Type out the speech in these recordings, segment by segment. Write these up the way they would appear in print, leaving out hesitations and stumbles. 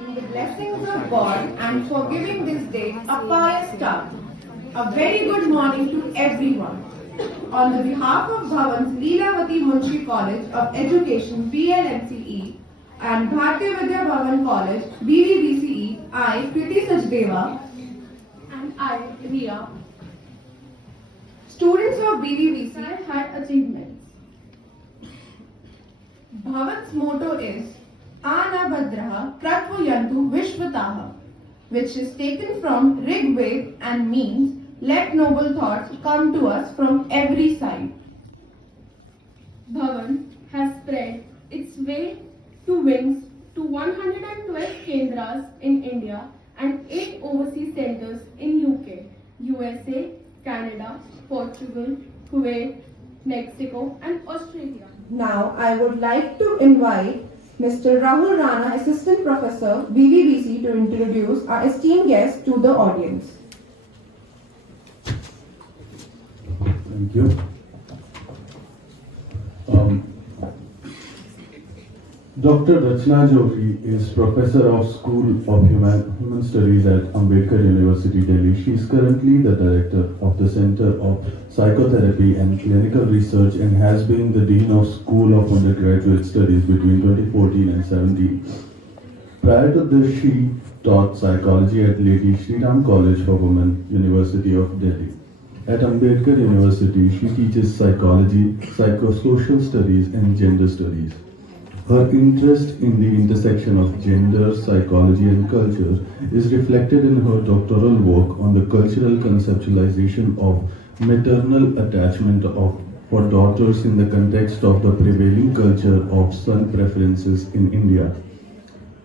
in the blessings of God and for giving this day a pious start. A very good morning to everyone. On the behalf of Bhavan's Leelavati Munshi College of Education BLMCE and Bharatiya Vidya Bhavan College BVBCE, I, Kriti Sachdeva, and I, Riya, students of BVBC, had achievements. Bhavan's motto is Anabhadraha Kratvayantu Vishvataha, which is taken from Rig Veda and means let noble thoughts come to us from every side. Bhavan has spread its way to wings to 112 Kendras in India and 8 overseas centers in UK, USA, Canada, Portugal, Kuwait, Mexico and Australia. Now I would like to invite Mr. Rahul Rana, Assistant Professor, BVBC, to introduce our esteemed guest to the audience. Thank you. Dr. Rachna Joshi is Professor of School of Human Studies at Ambedkar University, Delhi. She is currently the Director of the Center of Psychotherapy and Clinical Research and has been the Dean of School of Undergraduate Studies between 2014 and 17. Prior to this, she taught psychology at Lady Shri Ram College for Women, University of Delhi. At Ambedkar University, she teaches psychology, psychosocial studies and gender studies. Her interest in the intersection of gender, psychology and culture is reflected in her doctoral work on the cultural conceptualization of maternal attachment for daughters in the context of the prevailing culture of son preferences in India.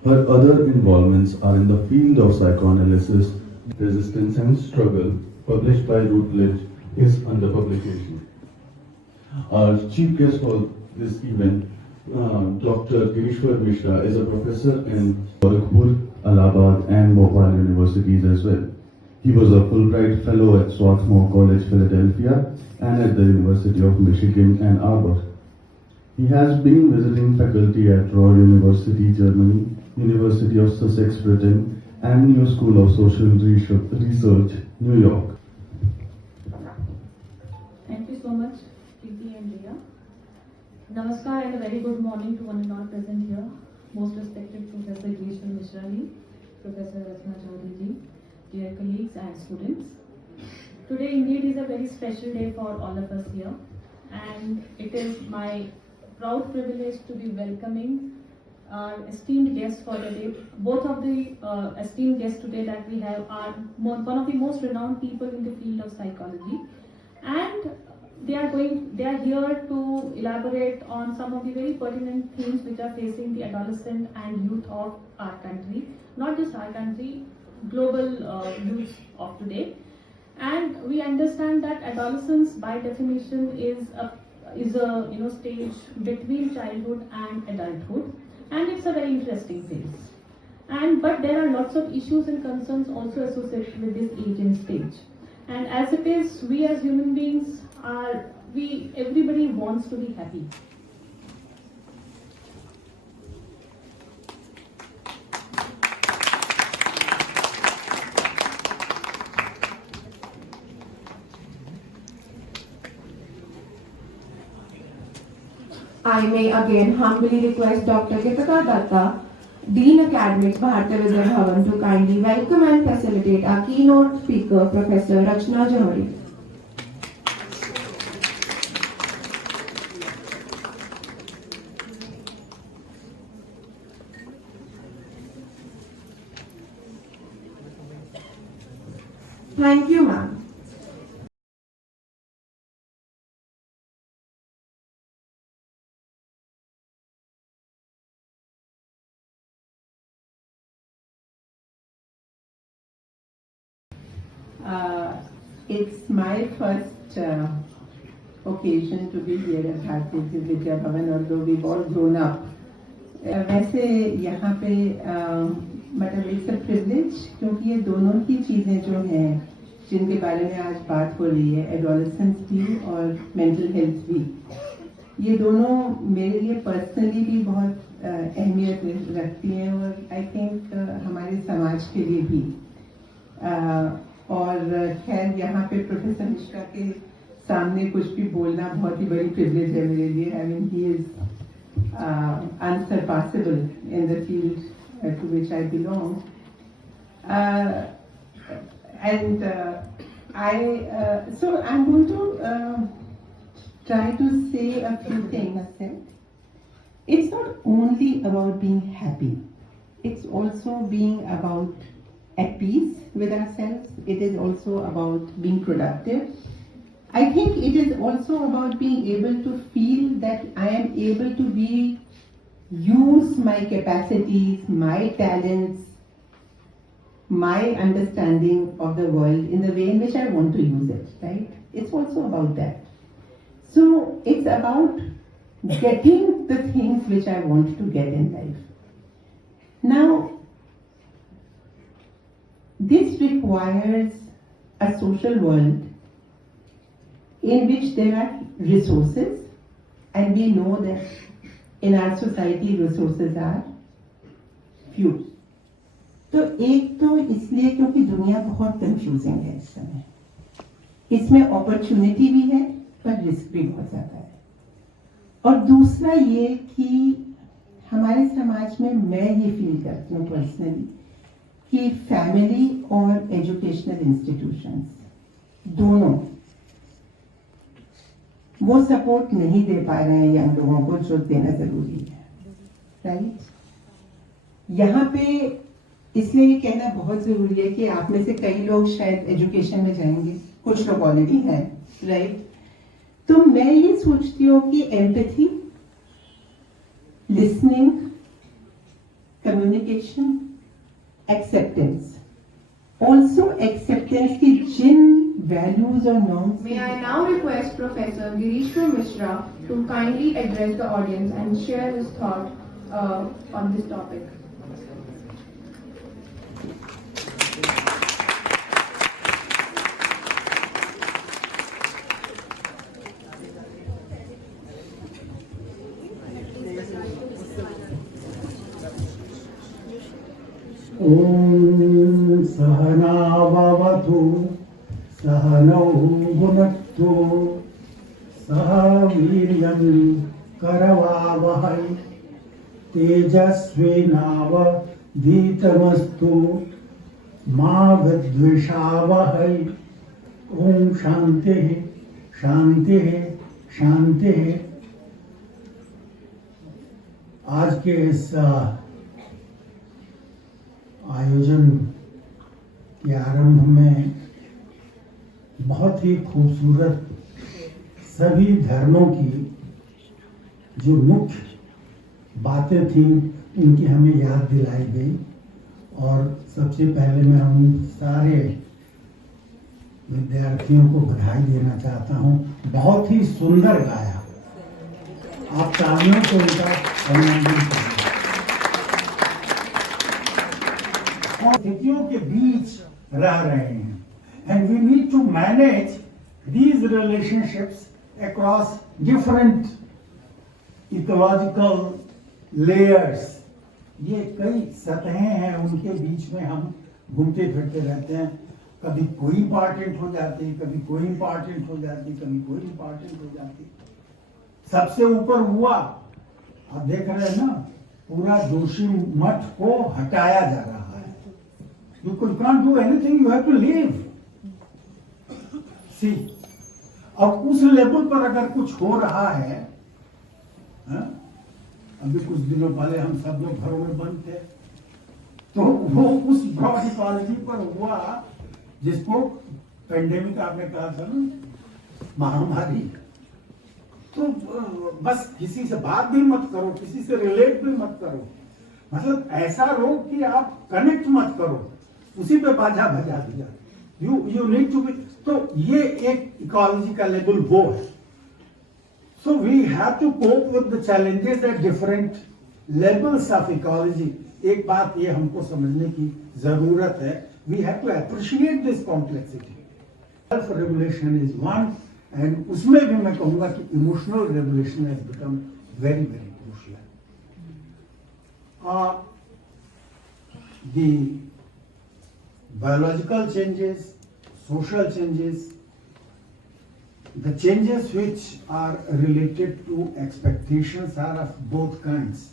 Her other involvements are in the field of psychoanalysis, resistance and struggle, published by Routledge, is under publication. Our chief guest for this event, Dr. Girishwar Mishra, is a professor in Gorakhpur, Allahabad and Bhopal universities as well. He was a Fulbright Fellow at Swarthmore College, Philadelphia and at the University of Michigan, Ann Arbor. He has been visiting faculty at Royal University, Germany, University of Sussex, Britain and New School of Social Research, New York. Thank you so much, Preeti and Riya. Namaskar and a very good morning to one and all present here. Most respected Professor Girishwar Mishra ji, Professor Rachna Chaudhary ji, dear colleagues and students. Today indeed is a very special day for all of us here, and it is my proud privilege to be welcoming our esteemed guests for the day. Both of the esteemed guests today that we have are one of the most renowned people in the field of psychology, and they are here to elaborate on some of the very pertinent themes which are facing the adolescent and youth of our country, not just our country, global youth of today. And we understand that adolescence by definition is a stage between childhood and adulthood, and it's a very interesting phase. But there are lots of issues and concerns also associated with this age and stage. And as it is, we as human beings everybody wants to be happy. I may again humbly request Dr. Geetika Datta, Dean Academics, Bharatiya Vidya Bhavan, to kindly welcome and facilitate our keynote speaker, Professor Rachna Joshi. Thank you, ma'am. It's my first occasion to be here at Bharatiya Vidya Bhavan, although we've all grown up. वैसे यहाँ पे मतलब it's a privilege, क्योंकि ये दोनों ही चीज़ें जो हैं जिनके बारे में आज बात हो रही है, एडोलेसेंस भी और मेंटल हेल्थ भी, ये दोनों मेरे लिए पर्सनली भी बहुत अहमियत रखती हैं और आई थिंक हमारे समाज के लिए भी। और खैर यहाँ पे प्रोफेसर मिश्रा के सामने कुछ भी बोलना बहुत ही बड़ी प्रिविलेज है मेरे लिए। I mean he is unsurpassable in the field to which I belong. So I'm going to try to say a few things. It's not only about being happy, it's also being about at peace with ourselves. It is also about being productive. I think it is also about being able to feel that I am able to use my capacities, my talents, my understanding of the world in the way in which I want to use it, right? It's also about that. So it's about getting the things which I want to get in life. Now, this requires a social world in which there are resources, and we know that in our society resources are few. तो एक तो इसलिए क्योंकि दुनिया बहुत कंफ्यूजिंग है इस समय, इसमें अपॉर्चुनिटी भी है पर रिस्क भी बहुत ज्यादा है। और दूसरा ये कि हमारे समाज में मैं ये फील करती हूँ पर्सनली कि फैमिली और एजुकेशनल इंस्टीट्यूशंस दोनों वो सपोर्ट नहीं दे पा रहे हैं यंग लोगों को जो देना जरूरी है, राइट? यहाँ पे इसलिए ये कहना बहुत जरूरी है कि आप में से कई लोग शायद एजुकेशन में जाएंगे, कुछ लोग ऑलरेडी हैं, राइट? तो मैं ये सोचती हूँ कि empathy, listening, communication, acceptance, also acceptance की जिन values or norms. May I now request Professor Girishwar Mishra to kindly address the audience and share his thought on this topic. Om Sahana Bhavatu सहनौ भुनक्तु सह वीर्यं करवावहै तेजस्विनावधीतमस्तु मा विद्विषावहै। ओम शांतिः शांतिः शांतिः। आज के इस आयोजन के आरंभ में बहुत ही खूबसूरत सभी धर्मों की जो मुख्य बातें थी उनकी हमें याद दिलाई गई। और सबसे पहले मैं उन सारे विद्यार्थियों को बधाई देना चाहता हूँ, बहुत ही सुंदर गाया। आप तालियों से उनका अभिनंदन करें। स्थितियों के बीच रह रहे हैं and we need to manage these relationships across different ecological layers. ये कई सतहें हैं, उनके बीच में हम घूमते फिरते रहते हैं। कभी कोई इम्पॉर्टेंट हो जाती, कभी कोई इम्पॉर्टेंट हो जाती, कभी कोई इम्पॉर्टेंट हो जाती। सबसे ऊपर हुआ, आप देख रहे हैं ना, पूरा जोशी मठ को हटाया जा रहा है। You can't do anything, you have to leave. सी अब उस लेवल पर अगर कुछ हो रहा है, अभी कुछ दिनों पहले हम सब लोग घरों में बंद थे, तो वो उस ब्रॉड इक्वालिटी पर हुआ जिसको पेंडेमिक आपने कहा था ना, महामारी। तो बस किसी से बात भी मत करो, किसी से रिलेट भी मत करो, मतलब ऐसा रोग कि आप कनेक्ट मत करो, उसी पे बाधा बजा दिया। यू नीड टू बी, तो ये एक इकोलॉजी का लेवल वो है। So we have to cope with the challenges at different levels of ecology. एक बात ये हमको समझने की जरूरत है, we have to appreciate this complexity. Self regulation is one, and उसमें भी मैं कहूंगा कि emotional regulation has become very very crucial. the biological changes, social changes, the changes which are related to expectations are of both kinds.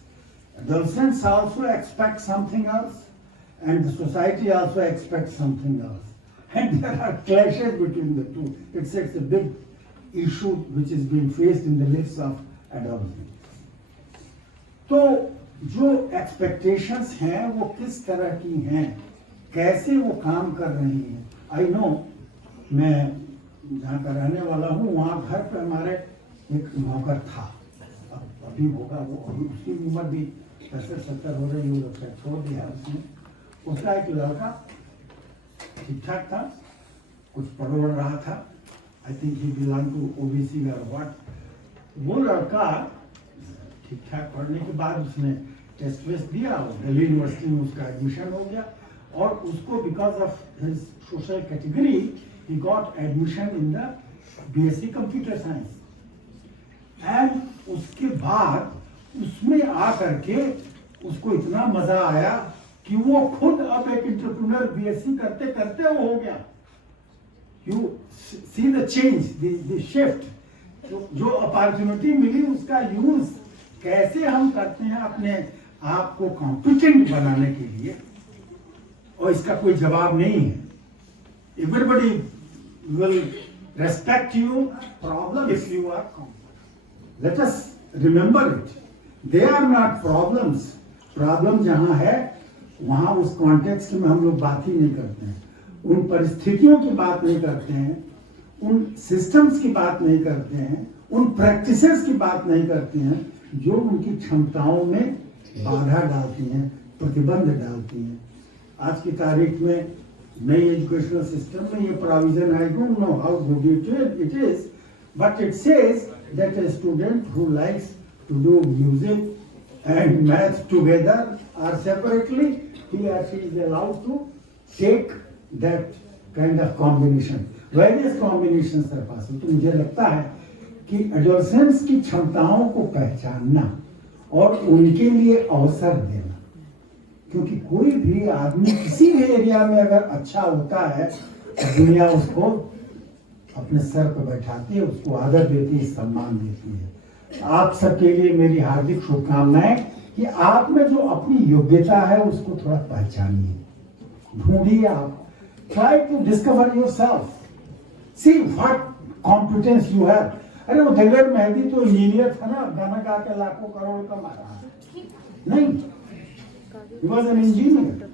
Adolescents also expect something else, and the society also expects something else. And there are clashes between the two. It's a big issue which is being faced in the lives of adolescents. तो जो एक्सपेक्टेशंस हैं वो किस तरह की हैं, कैसे वो काम कर रही हैं. आई नो, मैं जहाँ का रहने वाला हूँ वहाँ घर पे हमारे एक नौकर था. अब अभी होगा वो, अभी उसकी उम्र भी 65-70 हो रही हो, छोड़ दिया उसने. उसका एक लड़का ठीक ठाक था, कुछ पढ़ रहा था. I think he belong to OBC और व्हाट. वो लड़का ठीक ठाक पढ़ने के बाद उसने टेस्ट वेस्ट दिया और दिल्ली यूनिवर्सिटी में उसका एडमिशन हो गया. और उसको because of his social category he got admission in the BSc computer science. And उसके बाद उसमें आ करके उसको इतना मजा आया कि वो खुद अब एक एंटरप्रेन्योर बीएससी करते करते वो हो गया. You see the change, the shift. जो अपॉर्चुनिटी मिली उसका यूज कैसे हम करते हैं अपने आप को कॉम्पिटेंट बनाने के लिए, और इसका कोई जवाब नहीं है. Everybody will respect you problem if you are competent. Let us remember it. They are not problems. Problem जहां है वहां उस कॉन्टेक्स्ट में हम लोग बात ही नहीं करते हैं, उन परिस्थितियों की बात नहीं करते हैं, उन सिस्टम्स की बात नहीं करते हैं, उन प्रैक्टिसेस की बात नहीं करते हैं जो उनकी क्षमताओं में बाधा डालती हैं, प्रतिबंध डालती हैं. आज की तारीख में नई एजुकेशनल सिस्टम में ये प्रोविजन है. I don't know how good it is, but it says that a student who likes to do music and math together or separately, he or she is allowed to take that kind of combination. Various combinations are possible. तो मुझे लगता है कि एडोलसेंस की क्षमताओं को पहचानना और उनके लिए अवसर देना, क्योंकि कोई भी आदमी किसी भी एरिया में अगर अच्छा होता है तो दुनिया उसको अपने सर पर बैठाती है, उसको आदर देती है, सम्मान देती है. आप सबके लिए मेरी हार्दिक शुभकामनाएं कि आप में जो अपनी योग्यता है उसको थोड़ा पहचानिए, ढूंढिए. आप try to discover yourself, see what competence you have. अरे वो दिलर मेहंदी तो इंजीनियर था ना, गाना गा के लाखों करोड़ कमा रहा है. नहीं, he was an engineer.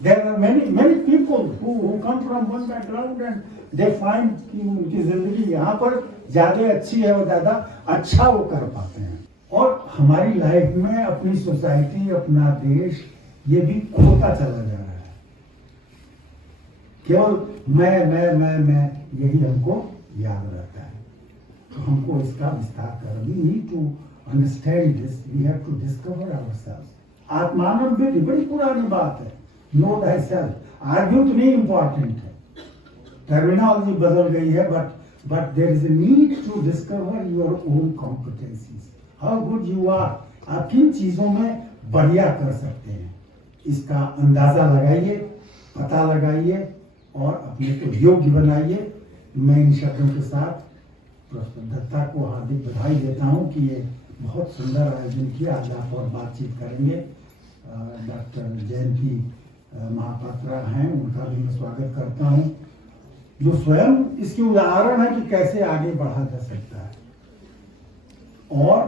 There are many people who come from one background and they find कि उनकी जिंदगी यहाँ पर ज्यादा अच्छी है और ज्यादा अच्छा वो कर पाते हैं. और हमारी लाइफ में अपनी सोसाइटी, अपना देश, ये भी खोता चला जा रहा है. केवल मैं यही हमको याद रहता है. तो हमको इसका विस्तार कर, we need to understand this, we have to discover ourselves. आत्मानंद भी बड़ी पुरानी बात है. No Thai self. आर्ग्यू तो नहीं इंपॉर्टेंट है, टर्मिनोलॉजी बदल गई है, but there is a need to discover your own competencies, how good you are. आप किन चीजों में बढ़िया कर सकते हैं, इसका अंदाजा लगाइए, पता लगाइए और अपने को योग्य बनाइए. मैं इन शब्दों के साथ प्रोफेसर दत्ता को हार्दिक बधाई देता हूं कि ये बहुत सुंदर आयोजन किया. आज आप और बातचीत करेंगे. डॉक्टर जयंती महापात्रा हैं, उनका भी मैं स्वागत करता हूं, जो स्वयं इसकी उदाहरण है कि कैसे आगे बढ़ा जा सकता है. और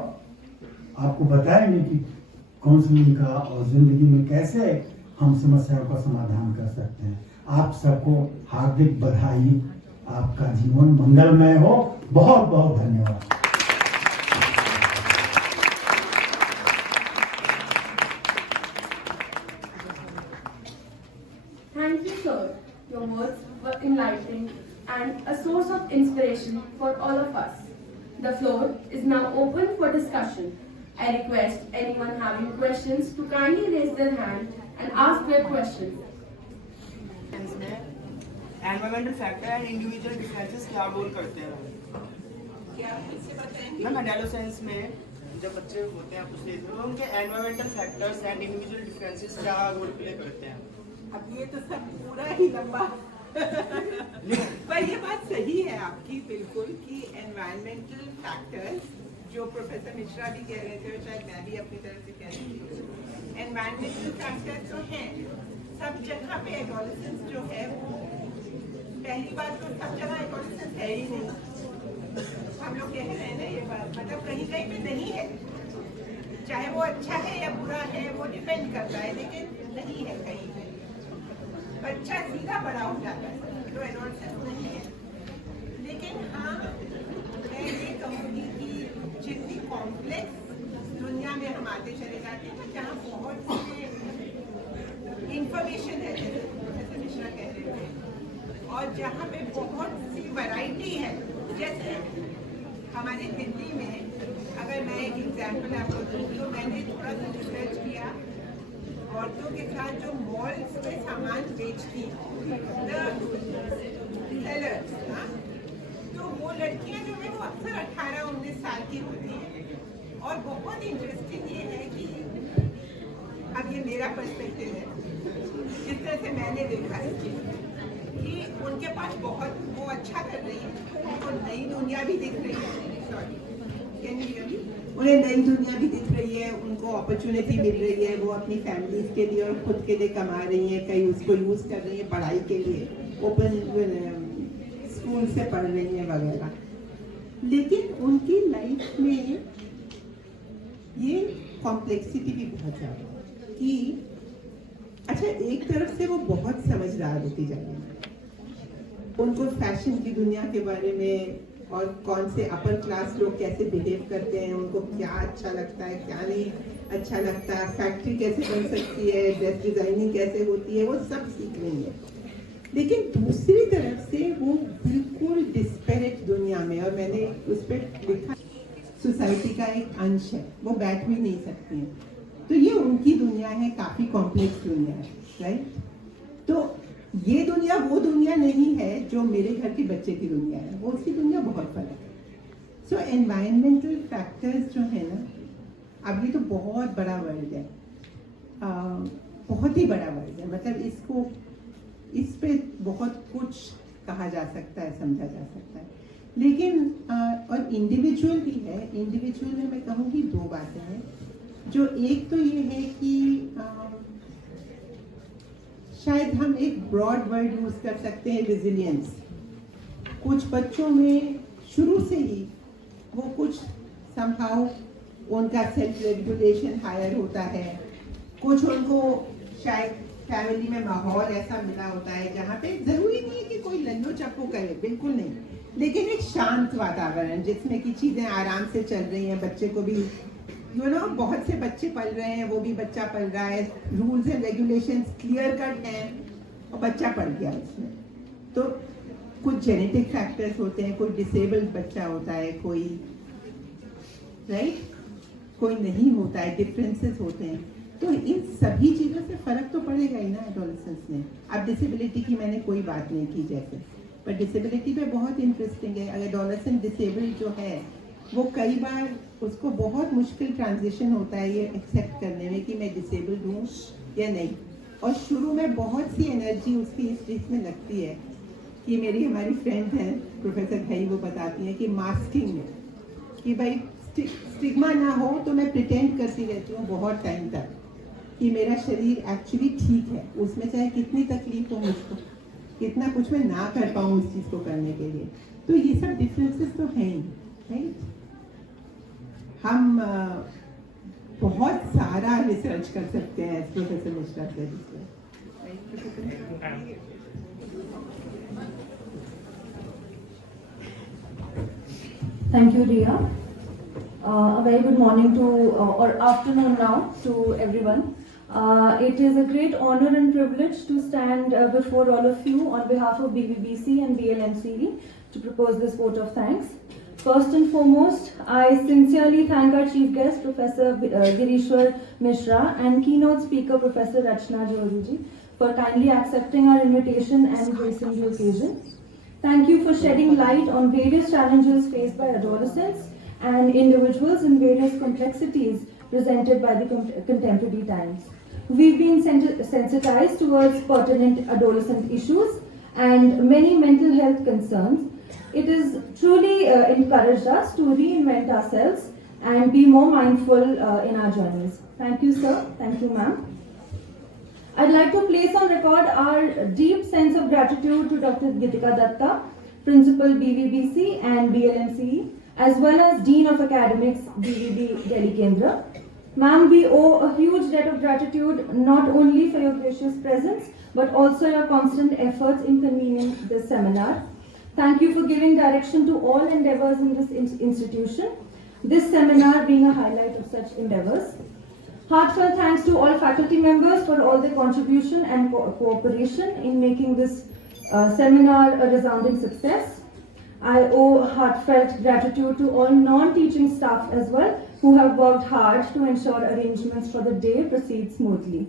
आपको बताएंगे कि काउंसलिंग का और जिंदगी में कैसे हम समस्याओं का समाधान कर सकते हैं. आप सबको हार्दिक बधाई. आपका जीवन मंगलमय हो. बहुत बहुत धन्यवाद. Thank you, sir. Your words were enlightening and a source of inspiration for all of us. The floor is now open for discussion. I request anyone having questions to kindly raise their hand and ask their questions. Environmental factor and individual differences क्या रोल करते हैं ma'am adolescence में. जब बच्चे होते हैं आप उस एज में, उनके environmental factors and individual differences क्या रोल प्ले करते हैं? अब ये तो सब पूरा ही लंबा पर ये बात सही है आपकी बिल्कुल कि एनवायरमेंटल फैक्टर्स जो प्रोफेसर मिश्रा भी कह रहे थे और शायद मैं भी अपनी तरफ से कह रही थी, एनवायरमेंटल फैक्टर्स जो हैं सब जगह पे एडोलेसेंस जो है वो, पहली बात तो सब जगह एडोलेसेंस है ही नहीं। हम लोग कह रहे हैं ना ये बात, मतलब कहीं कहीं पे नहीं है, चाहे वो अच्छा है या बुरा है वो डिपेंड करता है, लेकिन नहीं है कहीं पे। बच्चा सीधा बड़ा हो जाता है तो एडोलेसेंस नहीं है। लेकिन हाँ मैं ये कहूँगी कि जितनी कॉम्प्लेक्स दुनिया में हम आते चले जाते हैं, जहाँ बहुत से इंफॉर्मेशन है जैसे मिश्रा कह रहे थे, और जहाँ पे बहुत सी वैरायटी है, जैसे हमारी दिल्ली में अगर मैं एक एग्जाम्पल आपको दूँ तो मैंने थोड़ा सा रिसर्च किया, औरतों के साथ जो मॉल्स में सामान बेचती सेलर्स, तो वो लड़कियां जो है वो अक्सर 18-19 साल की होती हैं। और बहुत इंटरेस्टिंग ये है कि अब ये मेरा पर्सपेक्टिव है, जिस तरह से मैंने देखा है कि उनके पास बहुत वो अच्छा कर रही है, उनको नई दुनिया भी दिख रही है, sorry can you hear me, उन्हें नई दुनिया भी दिख रही है, उनको अपॉर्चुनिटी मिल रही है, वो अपनी फैमिलीज के लिए और खुद के लिए कमा रही है, कहीं उसको यूज कर रही है पढ़ाई के लिए, ओपन स्कूल से पढ़ रही है वगैरह। लेकिन उनकी लाइफ में ये कॉम्प्लेक्सिटी भी बहुत ज़्यादा कि अच्छा एक तरफ से वो बहुत समझदार होती जा रही है, उनको फैशन की दुनिया के बारे में और कौन से अपर क्लास लोग कैसे बिहेव करते हैं, उनको क्या अच्छा लगता है क्या नहीं अच्छा लगता है, फैक्ट्री कैसे बन सकती है, ड्रेस डिजाइनिंग कैसे होती है, वो सब सीख रही है। लेकिन दूसरी तरफ से वो बिल्कुल डिस्पेरेट दुनिया में, और मैंने उस पर लिखा सोसाइटी का एक अंश है, वो बैठ भी नहीं सकती हैं, तो ये उनकी दुनिया है, काफी कॉम्प्लेक्स दुनिया है, राइट। तो ये दुनिया वो दुनिया नहीं है जो मेरे घर के बच्चे की दुनिया है, वो उसकी दुनिया बहुत फर्क है। सो एनवायरमेंटल फैक्टर्स जो है ना, अब ये तो बहुत बड़ा वर्ड है, बहुत ही बड़ा वर्ड है, मतलब इसको इस पे बहुत कुछ कहा जा सकता है, समझा जा सकता है, लेकिन और इंडिविजुअल भी है। इंडिविजुअल में मैं कहूँगी दो बातें हैं, जो एक तो ये है कि शायद हम एक ब्रॉड वर्ड यूज कर सकते हैं, रेजिलियंस। कुछ बच्चों में शुरू से ही वो कुछ समहाउ उनका सेल्फ रेगुलेशन हायर होता है, कुछ उनको शायद फैमिली में माहौल ऐसा मिला होता है जहाँ पे जरूरी नहीं है कि कोई लल्लो चप्पू करे, बिल्कुल नहीं, लेकिन एक शांत वातावरण जिसमें कि चीजें आराम से चल रही हैं, बच्चे को भी बहुत से बच्चे पल रहे हैं, वो भी बच्चा पल रहा है, rules and regulations clear cut हैं और बच्चा पढ़ गया उसमें। तो कुछ जेनेटिक फैक्टर्स होते हैं, कोई डिसेबल्ड बच्चा होता है, कोई राइट, कोई नहीं होता है, डिफरेंसेस होते हैं, तो इन सभी चीज़ों से फर्क तो पड़ेगा ही ना एडोलेसेंस में। अब डिसेबिलिटी की मैंने कोई बात नहीं की जैसे, पर डिसेबिलिटी पे बहुत इंटरेस्टिंग है। अगर एडोलेसेंट डिसेबल्ड जो है वो कई बार उसको बहुत मुश्किल ट्रांजिशन होता है ये एक्सेप्ट करने में कि मैं डिसेबल्ड हूँ या नहीं, और शुरू में बहुत सी एनर्जी उसकी इस चीज़ में लगती है कि मेरी हमारी फ्रेंड है प्रोफेसर भाई, वो बताती हैं कि मास्किंग में कि भाई स्टिग्मा ना हो तो मैं प्रिटेंड करती रहती हूँ बहुत टाइम तक कि मेरा शरीर एक्चुअली ठीक है, उसमें चाहे कितनी तकलीफ हो मुझको, कितना कुछ मैं ना कर पाऊँ उस चीज़ को करने के लिए। तो ये सब डिफरेंसेस तो हैं ही, राइट। हम बहुत सारा रिसर्च कर सकते हैं प्रोफेसर मिश्रा से। Thank you, Riya. A very good morning to or afternoon now to everyone. It is a great honor and privilege to stand before all of you on behalf of BBBC and BLMCE to propose this vote of thanks. First and foremost, I sincerely thank our chief guest, Professor Girishwar Mishra, and keynote speaker, Professor Rachna Johri ji, for kindly accepting our invitation and gracing the occasion. Thank you for shedding light on various challenges faced by adolescents and individuals in various complexities presented by the contemporary times. We've been sensitized towards pertinent adolescent issues and many mental health concerns. It has truly encouraged us to reinvent ourselves and be more mindful in our journeys. Thank you, sir. Thank you, ma'am. I'd like to place on record our deep sense of gratitude to Dr. Gitika Datta, Principal BVBC and BLMCE, as well as Dean of Academics, BVB Delhi Kendra. Ma'am, we owe a huge debt of gratitude not only for your gracious presence, but also your constant efforts in convening this seminar. Thank you for giving direction to all endeavors in this institution, this seminar being a highlight of such endeavors. Heartfelt thanks to all faculty members for all their contribution and cooperation in making this seminar a resounding success. I owe heartfelt gratitude to all non-teaching staff as well, who have worked hard to ensure arrangements for the day proceed smoothly.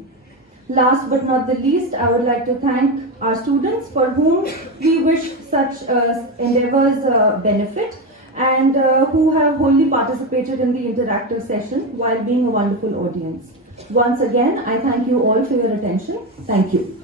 Last but not the least, I would like to thank our students for whom we wish such endeavors benefit and who have wholly participated in the interactive session while being a wonderful audience. Once again, I thank you all for your attention. Thank you.